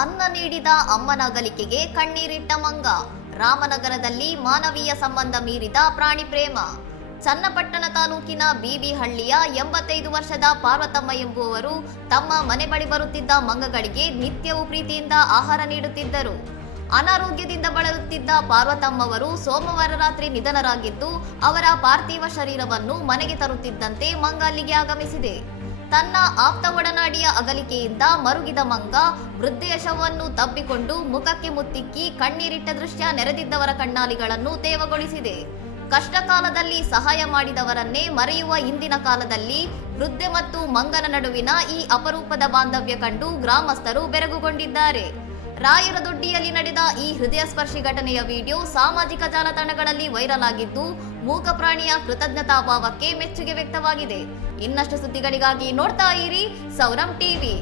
ಅನ್ನ ನೀಡಿದ ಅಮ್ಮನ ಅಗಲಿಕೆಗೆ ಕಣ್ಣೀರಿಟ್ಟ ಮಂಗ. ರಾಮನಗರದಲ್ಲಿ ಮಾನವೀಯ ಸಂಬಂಧ ಮೀರಿದ ಪ್ರಾಣಿ ಪ್ರೇಮ. ಚನ್ನಪಟ್ಟಣ ತಾಲೂಕಿನ ಬಿಬಿಹಳ್ಳಿಯ 85 ವರ್ಷದ ಪಾರ್ವತಮ್ಮ ಎಂಬುವವರು ತಮ್ಮ ಮನೆ ಬಳಿ ಬರುತ್ತಿದ್ದ ಮಂಗಗಳಿಗೆ ನಿತ್ಯವೂ ಪ್ರೀತಿಯಿಂದ ಆಹಾರ ನೀಡುತ್ತಿದ್ದರು. ಅನಾರೋಗ್ಯದಿಂದ ಬಳಲುತ್ತಿದ್ದ ಪಾರ್ವತಮ್ಮವರು ಸೋಮವಾರ ರಾತ್ರಿ ನಿಧನರಾಗಿದ್ದು, ಅವರ ಪಾರ್ಥಿವ ಶರೀರವನ್ನು ಮನೆಗೆ ತರುತ್ತಿದ್ದಂತೆ ಮಂಗ ಅಲ್ಲಿಗೆ ಆಗಮಿಸಿದೆ. ತನ್ನ ಆಪ್ತ ಒಡನಾಡಿಯ ಅಗಲಿಕೆಯಿಂದ ಮರುಗಿದ ಮಂಗ ವೃದ್ಧೆಯ ಶವವನ್ನು ತಬ್ಬಿಕೊಂಡು ಮುಖಕ್ಕೆ ಮುತ್ತಿಕ್ಕಿ ಕಣ್ಣೀರಿಟ್ಟ ದೃಶ್ಯ ನೆರೆದಿದ್ದವರ ಕಣ್ಣಾಲಿಗಳನ್ನು ತೇವಗೊಳಿಸಿದೆ. ಕಷ್ಟಕಾಲದಲ್ಲಿ ಸಹಾಯ ಮಾಡಿದವರನ್ನೇ ಮರೆಯುವ ಇಂದಿನ ಕಾಲದಲ್ಲಿ ವೃದ್ಧೆ ಮತ್ತು ಮಂಗನ ನಡುವಿನ ಈ ಅಪರೂಪದ ಬಾಂಧವ್ಯ ಕಂಡು ಗ್ರಾಮಸ್ಥರು ಬೆರಗುಗೊಂಡಿದ್ದಾರೆ. ರಾಯರದೊಡ್ಡಿಯಲ್ಲಿ ನಡೆದ ಈ ಹೃದಯ ಸ್ಪರ್ಶಿ ಘಟನೆಯ ವಿಡಿಯೋ ಸಾಮಾಜಿಕ ಜಾಲತಾಣಗಳಲ್ಲಿ ವೈರಲ್ ಆಗಿದ್ದು, ಮೂಕ ಪ್ರಾಣಿಯ ಕೃತಜ್ಞತಾ ಭಾವಕ್ಕೆ ಮೆಚ್ಚುಗೆ ವ್ಯಕ್ತವಾಗಿದೆ. ಇನ್ನಷ್ಟು ಸುದ್ದಿಗಳಿಗಾಗಿ ನೋಡ್ತಾ ಇರಿ ಸೌರಂ ಟಿವಿ.